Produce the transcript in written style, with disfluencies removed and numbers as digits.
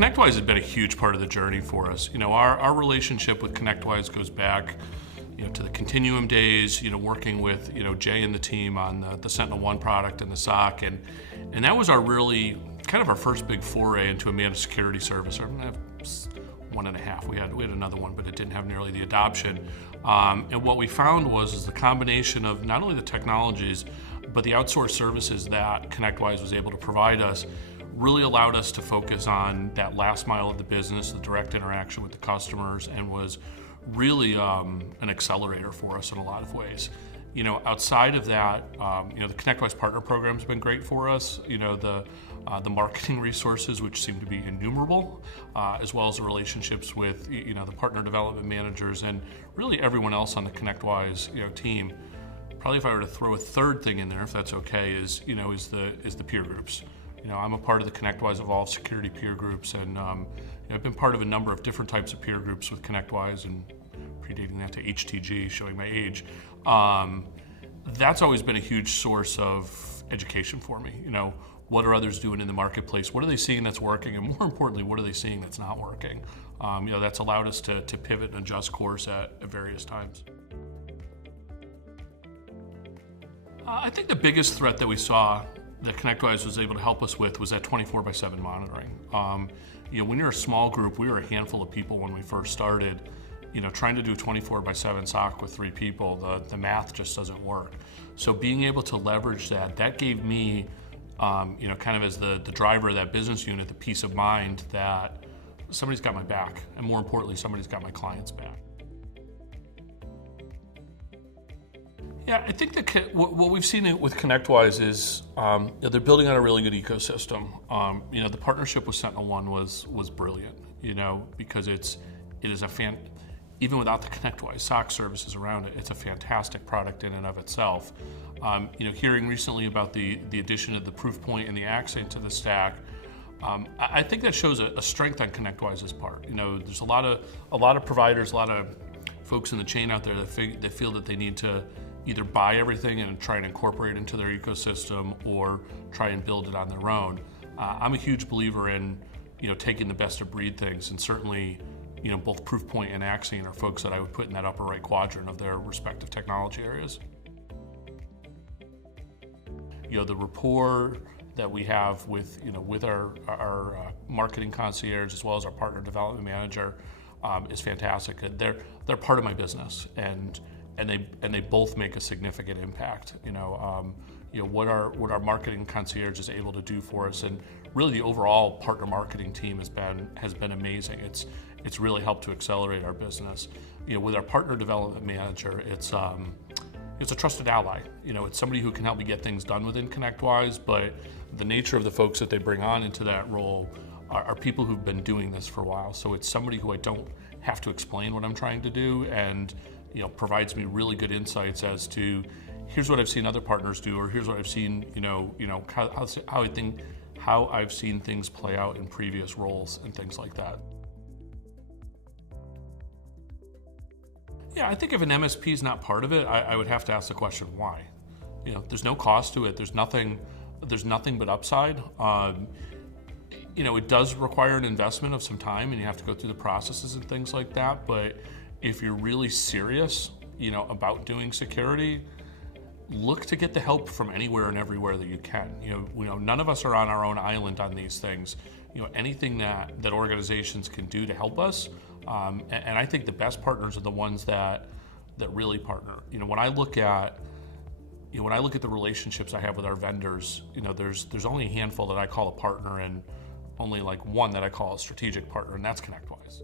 ConnectWise has been a huge part of the journey for us. Our relationship with ConnectWise goes back to the Continuum days, working with, Jay and the team on the SentinelOne product and the SOC. And that was our really, kind of our first big foray into a managed security service. Or one and a half. We had another one, but it didn't have nearly the adoption. And what we found was the combination of not only the technologies, but the outsourced services that ConnectWise was able to provide us really allowed us to focus on that last mile of the business, the direct interaction with the customers, and was really an accelerator for us in a lot of ways. Outside of that, the ConnectWise Partner Program has been great for us. The marketing resources, which seem to be innumerable, as well as the relationships with the partner development managers and really everyone else on the ConnectWise team. Probably if I were to throw a third thing in there, if that's okay, is the peer groups. I'm a part of the ConnectWise Evolved Security peer groups, and I've been part of a number of different types of peer groups with ConnectWise, and predating that to HTG, showing my age. That's always been a huge source of education for me. What are others doing in the marketplace? What are they seeing that's working? And more importantly, what are they seeing that's not working? That's allowed us to pivot and adjust course at various times. I think the biggest threat that we saw that ConnectWise was able to help us with was that 24/7 monitoring. When you're a small group, we were a handful of people when we first started. Trying to do 24/7 SOC with 3 people, the math just doesn't work. So being able to leverage that gave me, kind of as the driver of that business unit, the peace of mind that somebody's got my back, and more importantly, somebody's got my client's back. Yeah, I think that what we've seen with ConnectWise is they're building out a really good ecosystem. The partnership with SentinelOne was brilliant. Because it is even without the ConnectWise SOC services around it, it's a fantastic product in and of itself. Hearing recently about the addition of the Proofpoint and the Accent to the stack, I think that shows a strength on ConnectWise's part. There's a lot of providers, a lot of folks in the chain out there that feel that they need to either buy everything and try and incorporate it into their ecosystem, or try and build it on their own. I'm a huge believer in taking the best of breed things, and certainly both Proofpoint and Accent are folks that I would put in that upper right quadrant of their respective technology areas. The rapport that we have with our marketing concierge, as well as our partner development manager, is fantastic. They're part of my business, and they both make a significant impact. What our marketing concierge is able to do for us, and really the overall partner marketing team has been amazing. It's really helped to accelerate our business. With our partner development manager, it's a trusted ally. It's somebody who can help me get things done within ConnectWise, but the nature of the folks that they bring on into that role are people who've been doing this for a while. So it's somebody who I don't have to explain what I'm trying to do, and provides me really good insights as to here's what I've seen other partners do, or here's what I've seen, how I've seen things play out in previous roles and things like that. Yeah, I think if an MSP is not part of it, I would have to ask the question, why? There's no cost to it. There's nothing but upside. It does require an investment of some time, and you have to go through the processes and things like that. But if you're really serious, about doing security, look to get the help from anywhere and everywhere that you can. None of us are on our own island on these things. Anything that organizations can do to help us. And I think the best partners are the ones that really partner. When I look at the relationships I have with our vendors, there's only a handful that I call a partner, and only like one that I call a strategic partner, and that's ConnectWise.